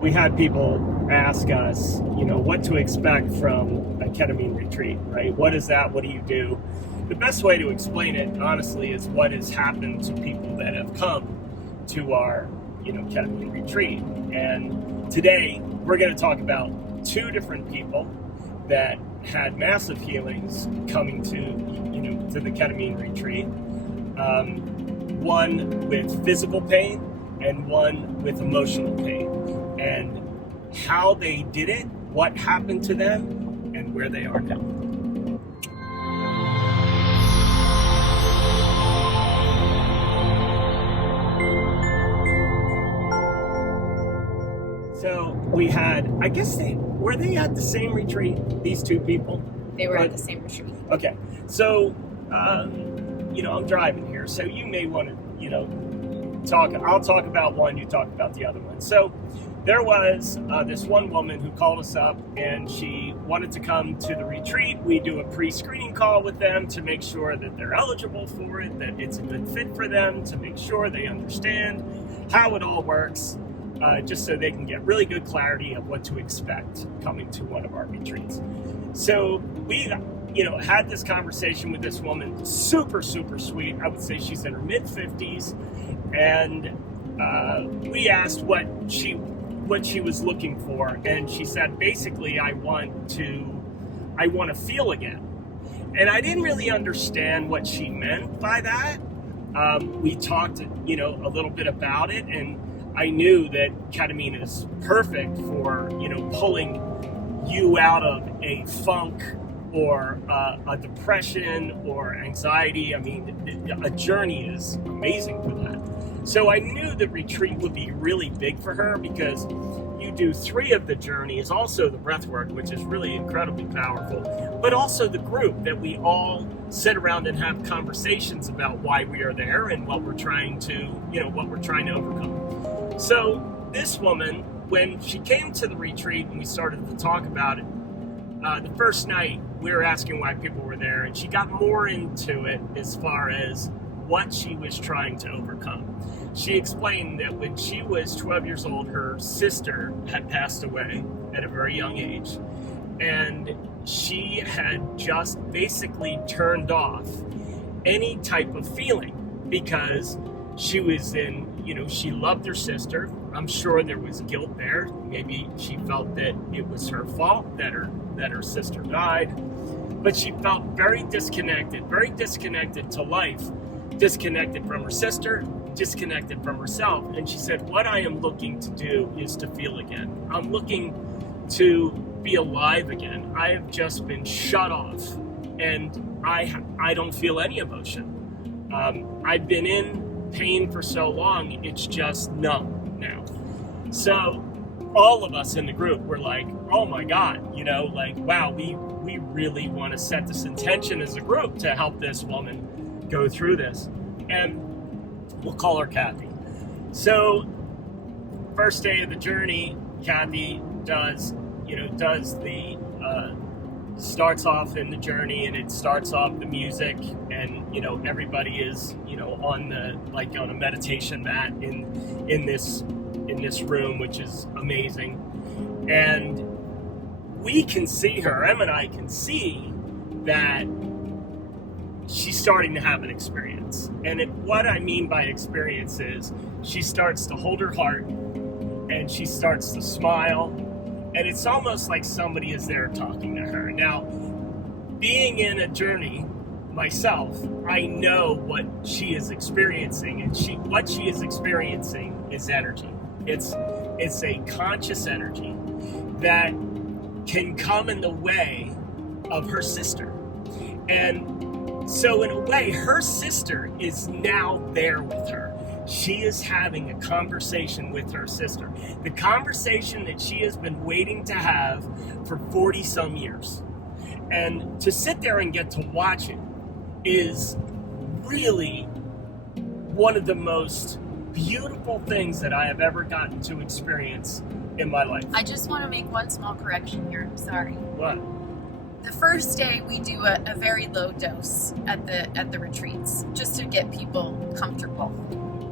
We had people ask us, what to expect from a ketamine retreat, right? What is that? What do you do? The best way to explain it, honestly, is what has happened to people that have come to our, ketamine retreat. And today we're going to talk about two different people that had massive healings coming to the ketamine retreat. One with physical pain and one with emotional pain. And how they did it, what happened to them, and where they are now. So we had, I guess were they at the same retreat, these two people? They were at the same retreat. Okay, so, I'm driving here, so you may want to, I'll talk about one, you talk about the other one. So there was this one woman who called us up and she wanted to come to the retreat. We do a pre-screening call with them to make sure that they're eligible for it, that it's a good fit for them, to make sure they understand how it all works, just so they can get really good clarity of what to expect coming to one of our retreats. So we had this conversation with this woman, super, super sweet. I would say she's in her mid-50s. And we asked what she was looking for. And she said, basically, I want to feel again. And I didn't really understand what she meant by that. We talked, a little bit about it. And I knew that ketamine is perfect for, pulling you out of a funk or a depression or anxiety. I mean, a journey is amazing for that. So I knew the retreat would be really big for her because you do 3 of the journeys, also the breathwork, which is really incredibly powerful, but also the group that we all sit around and have conversations about why we are there and what we're trying to overcome. So this woman, when she came to the retreat and we started to talk about it, the first night we were asking why people were there, and she got more into it as far as what she was trying to overcome. She explained that when she was 12 years old, her sister had passed away at a very young age, and she had just basically turned off any type of feeling because she was she loved her sister. I'm sure there was guilt there. Maybe she felt that it was her fault that her sister died, but she felt very disconnected to life, disconnected from her sister, disconnected from herself. And she said, what I am looking to do is to feel again. I'm looking to be alive again. I have just been shut off and I don't feel any emotion. I've been in pain for so long, it's just numb now. So all of us in the group were like, oh my God, wow, we really want to set this intention as a group to help this woman go through this. And we'll call her Kathy. So first day of the journey, Kathy starts off in the journey, and it starts off the music, and everybody is on a meditation mat in this room, which is amazing. And we can see her, Em and I can see that she's starting to have an experience. And what I mean by experience is she starts to hold her heart and she starts to smile, and it's almost like somebody is there talking to her. Now, being in a journey myself, I know what she is experiencing, and what she is experiencing is energy. It's a conscious energy that can come in the way of her sister. And so in a way, her sister is now there with her. She is having a conversation with her sister. The conversation that she has been waiting to have for 40 some years. And to sit there and get to watch it is really one of the most beautiful things that I have ever gotten to experience in my life. I just want to make one small correction here. I'm sorry. What? The first day we do a very low dose at the retreats, just to get people comfortable.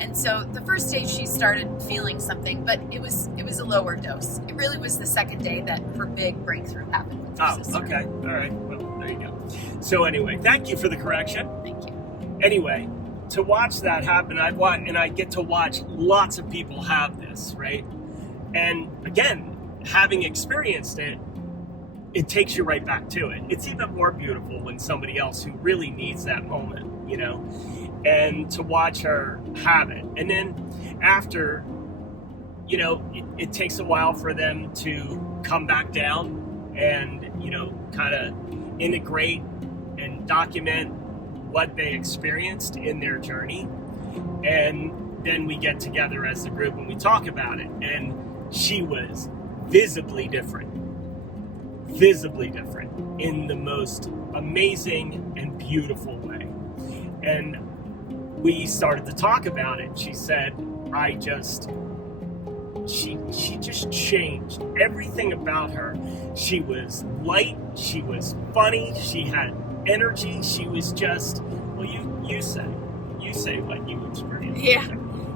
And so the first day she started feeling something, but it was a lower dose. It really was the second day that her big breakthrough happened with her sister. Okay. All right. Well, there you go. So anyway, thank you for the correction. Thank you. Anyway, to watch that happen, I get to watch lots of people have this, right? And again, having experienced it, it takes you right back to it. It's even more beautiful when somebody else who really needs that moment, and to watch her have it. And then after, it takes a while for them to come back down and, kind of integrate and document what they experienced in their journey. And then we get together as a group and we talk about it. And she was visibly different in the most amazing and beautiful way. And we started to talk about it. She said, she just changed everything about her. She was light, she was funny, she had energy, she was just, well, you say what you experienced.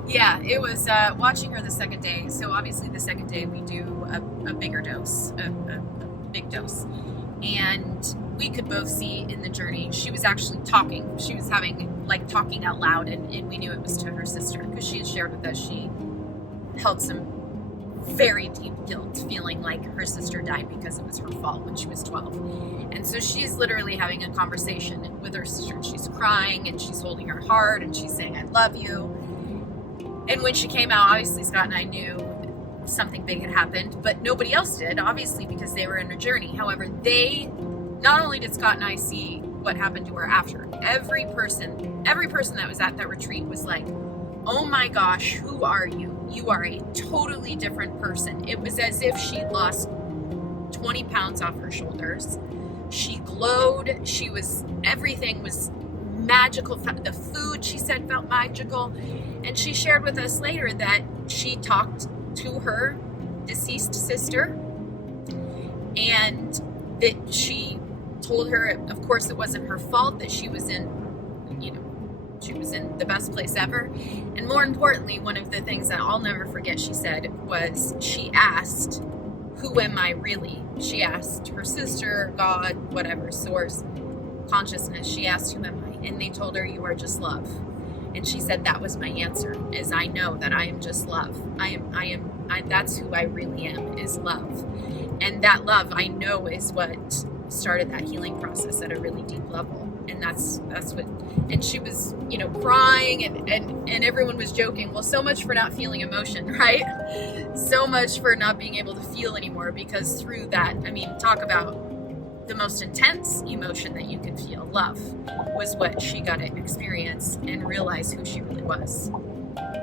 Yeah, it was watching her the second day. So obviously the second day we do a bigger dose, a big dose. And we could both see in the journey, she was actually talking. She was talking out loud, and we knew it was to her sister because she had shared with us she held some very deep guilt, feeling like her sister died because it was her fault when she was 12. And so she's literally having a conversation with her sister, and she's crying, and she's holding her heart, and she's saying, I love you. And when she came out, obviously Scott and I knew something big had happened, but nobody else did, obviously, because they were in a journey. However, not only did Scott and I see what happened to her after, every person that was at that retreat was like, oh my gosh, who are you? You are a totally different person. It was as if she lost 20 pounds off her shoulders. She glowed. Everything was magical. The food, she said, felt magical. And she shared with us later that she talked to her deceased sister and that she told her, of course, it wasn't her fault, that she was in the best place ever. And more importantly, one of the things that I'll never forget she said was she asked, who am I really? She asked her sister, God, whatever, source, consciousness. She asked, who am I? And they told her, you are just love. And she said, that was my answer, is I know that I am just love. That's who I really am, is love. And that love, I know, is what started that healing process at a really deep level. And that's what, and she was, crying and everyone was joking, well, so much for not feeling emotion, right? So much for not being able to feel anymore, because through that, talk about the most intense emotion that you could feel, love, was what she got to experience and realize who she really was.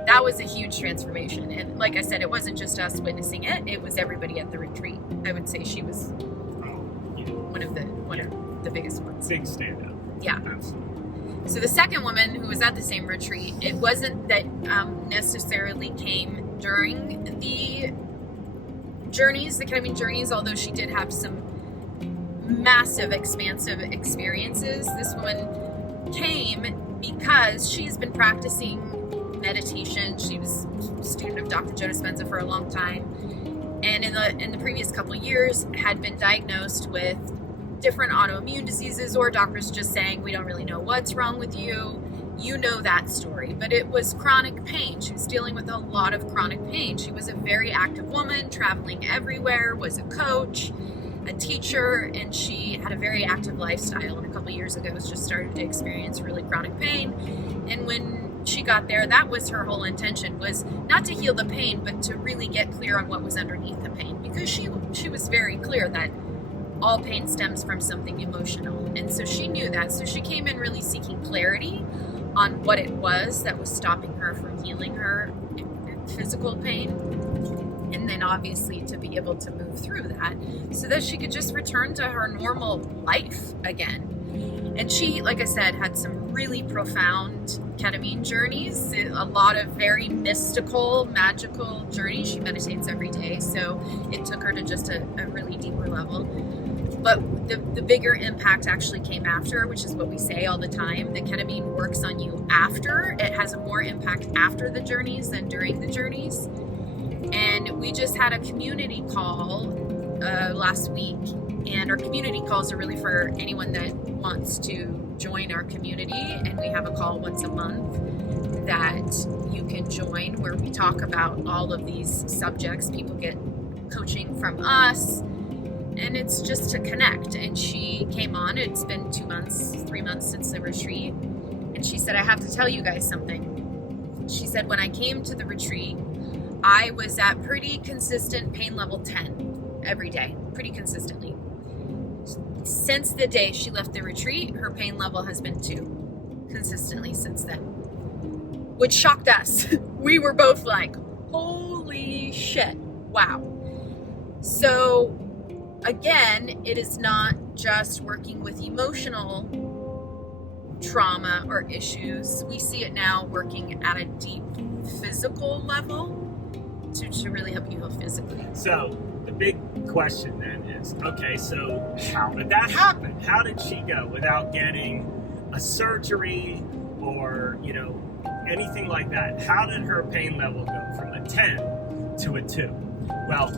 That was a huge transformation. And like I said, it wasn't just us witnessing it, it was everybody at the retreat. I would say she was one of the biggest ones. Big standout. Yeah. Absolutely. So the second woman who was at the same retreat, it wasn't that necessarily came during the ketamine journeys, although she did have some massive, expansive experiences. This woman came because she's been practicing meditation. She was a student of Dr. Joe Dispenza for a long time, and in the previous couple of years had been diagnosed with different autoimmune diseases, or doctors just saying, we don't really know what's wrong with you. You know that story. But it was chronic pain. She was dealing with a lot of chronic pain. She was a very active woman, traveling everywhere, was a coach, a teacher, and she had a very active lifestyle. And a couple of years ago, just started to experience really chronic pain. And when she got there, that was her whole intention, was not to heal the pain, but to really get clear on what was underneath the pain. Because she was very clear that all pain stems from something emotional. And so she knew that. So she came in really seeking clarity on what it was that was stopping her from healing her physical pain. And then obviously to be able to move through that so that she could just return to her normal life again. And she, like I said, had some really profound ketamine journeys, a lot of very mystical, magical journeys. She meditates every day, so it took her to just a really deeper level. But the bigger impact actually came after, which is what we say all the time. The ketamine works on you after. It has a more impact after the journeys than during the journeys. And we just had a community call last week. And our community calls are really for anyone that wants to join our community. And we have a call once a month that you can join where we talk about all of these subjects. People get coaching from us. And it's just to connect. And she came on. It's been 3 months since the retreat. And she said, I have to tell you guys something. She said, when I came to the retreat, I was at pretty consistent pain level 10 every day, pretty consistently. Since the day she left the retreat, her pain level has been 2 consistently since then, which shocked us. We were both like, holy shit, wow. So again, it is not just working with emotional trauma or issues. We see it now working at a deep physical level to really help you heal physically. So the big question then is, okay, so how did that happen? How did she go without getting a surgery or, anything like that? How did her pain level go from a 10 to a 2? Well,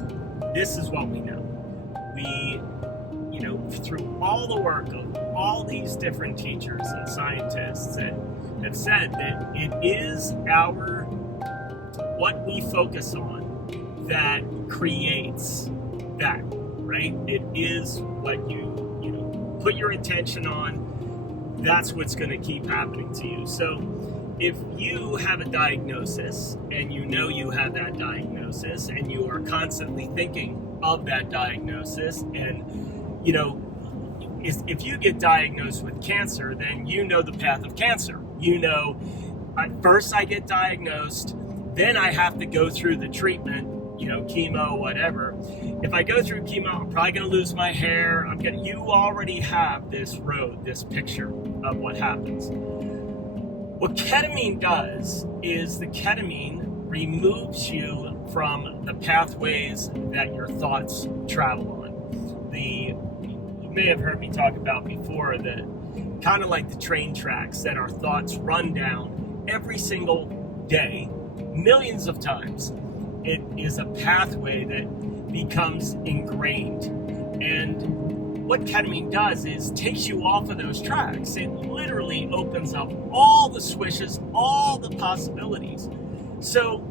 this is what we know. We, through all the work of all these different teachers and scientists that have said that it is what we focus on that creates that, right? It is what you put your attention on. That's what's going to keep happening to you. So if you have a diagnosis and you have that diagnosis and you are constantly thinking of that diagnosis, and if you get diagnosed with cancer, then you know the path of cancer. First I get diagnosed, then I have to go through the treatment, chemo, whatever. If I go through chemo, I'm probably going to lose my hair. You already have this road, this picture of what happens. What ketamine does is the ketamine removes you from the pathways that your thoughts travel on. You may have heard me talk about before that kind of like the train tracks that our thoughts run down every single day, millions of times. It is a pathway that becomes ingrained. And what ketamine does is takes you off of those tracks. It literally opens up all the switches, all the possibilities. So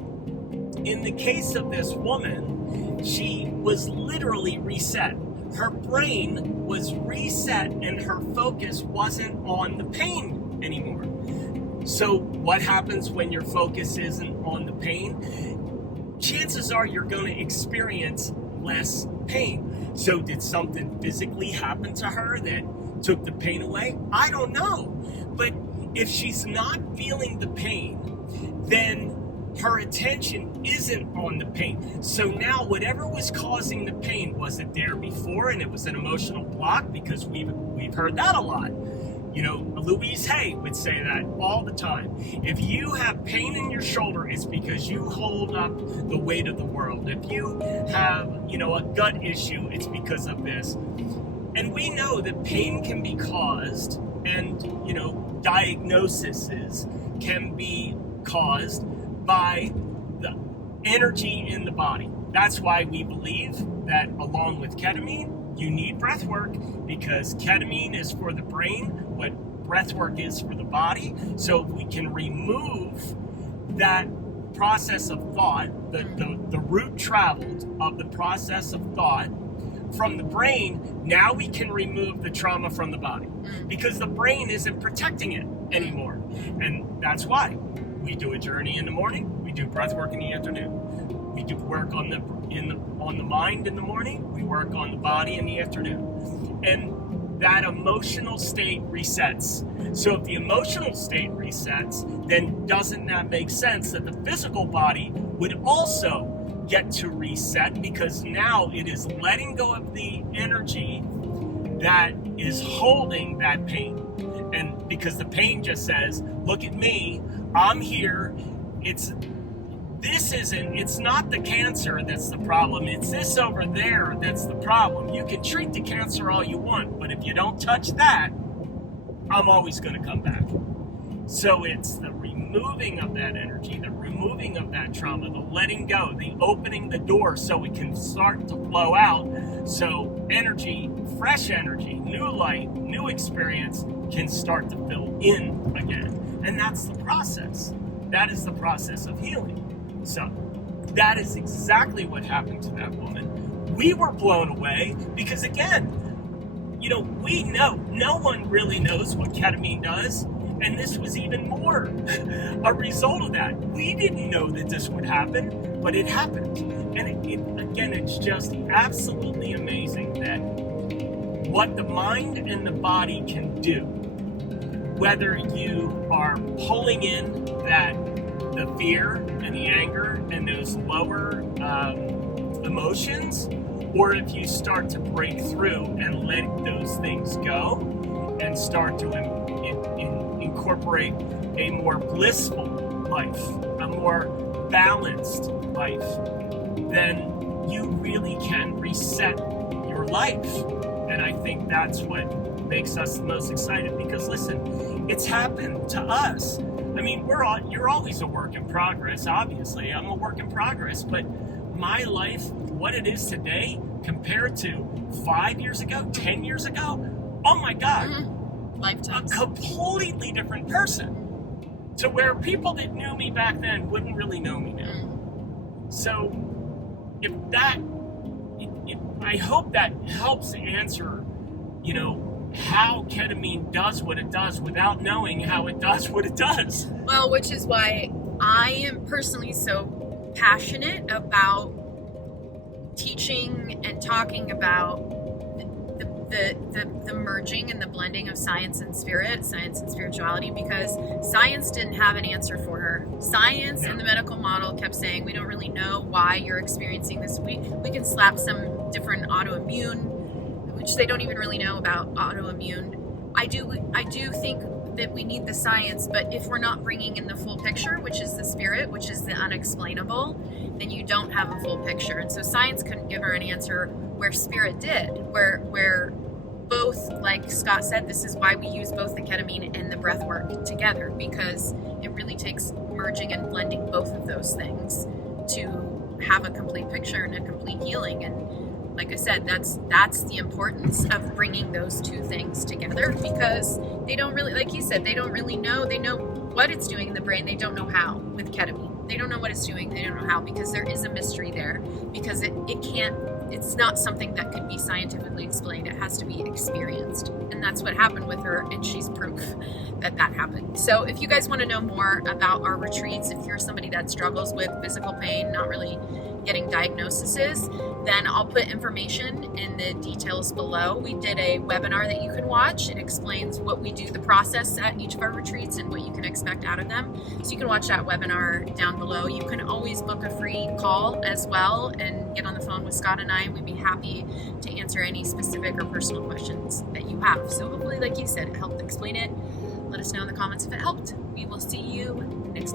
in the case of this woman, she was literally reset. Her brain was reset and her focus wasn't on the pain anymore. So what happens when your focus isn't on the pain? Chances are you're going to experience less pain. So did something physically happen to her that took the pain away? I don't know. But if she's not feeling the pain, then her attention isn't on the pain. So now whatever was causing the pain, was it there before and it was an emotional block? Because we've heard that a lot. Louise Hay would say that all the time. If you have pain in your shoulder, it's because you hold up the weight of the world. If you have, a gut issue, it's because of this. And we know that pain can be caused and, diagnoses can be caused by the energy in the body. That's why we believe that along with ketamine, you need breathwork, because ketamine is for the brain what breathwork is for the body. So if we can remove that process of thought, the route traveled of the process of thought from the brain, now we can remove the trauma from the body, because the brain isn't protecting it anymore. And that's why we do a journey in the morning, we do breathwork in the afternoon. We do work on the mind in the morning, we work on the body in the afternoon. And that emotional state resets. So if the emotional state resets, then doesn't that make sense that the physical body would also get to reset, because now it is letting go of the energy that is holding that pain. And because the pain just says, look at me, I'm here. it's not the cancer that's the problem. It's this over there that's the problem. You can treat the cancer all you want, but if you don't touch that, I'm always going to come back. So it's the removing of that energy, the removing of that trauma, the letting go, the opening the door so it can start to flow out. So energy, fresh energy, new light, new experience can start to fill in again. And that's the process. That is the process of healing. So that is exactly what happened to that woman. We were blown away because, again, we know no one really knows what ketamine does. And this was even more a result of that. We didn't know that this would happen, but it happened. And it's just absolutely amazing that what the mind and the body can do, whether you are pulling in the fear and the anger and those lower emotions, or if you start to break through and let those things go and start to incorporate a more blissful life, a more balanced life, then you really can reset your life. And I think that's what makes us the most excited, because listen, it's happened to us. I mean, you're always a work in progress. Obviously, I'm a work in progress, but my life, what it is today compared to 5 years ago, 10 years ago, oh my God, lifetimes. A completely different person, to where people that knew me back then wouldn't really know me now. So I hope that helps answer, how ketamine does what it does without knowing how it does what it does. Well, which is why I am personally so passionate about teaching and talking about the merging and the blending of science and spirit, science and spirituality, because science didn't have an answer for her. Science and the medical model kept saying, we don't really know why you're experiencing this. We can slap some different autoimmune, which they don't even really know about autoimmune. I do think that we need the science, but if we're not bringing in the full picture, which is the spirit, which is the unexplainable, then you don't have a full picture. And so science couldn't give her an answer where spirit did, where both, like Scott said, this is why we use both the ketamine and the breath work together, because it really takes merging and blending both of those things to have a complete picture and a complete healing. And like I said, that's the importance of bringing those two things together, because they don't really, like you said, they don't really know. They know what it's doing in the brain. They don't know how with ketamine. They don't know what it's doing. They don't know how, because there is a mystery there, because it's not something that could be scientifically explained. It has to be experienced. And that's what happened with her, and she's proof that happened. So if you guys want to know more about our retreats, if you're somebody that struggles with physical pain, not really getting diagnoses, then I'll put information in the details below. We did a webinar that you can watch. It explains what we do, the process at each of our retreats, and what you can expect out of them. So you can watch that webinar down below. You can always book a free call as well and get on the phone with Scott and I, and we'd be happy to answer any specific or personal questions that you have. So hopefully, like you said, it helped explain it. Let us know in the comments if it helped. We will see you next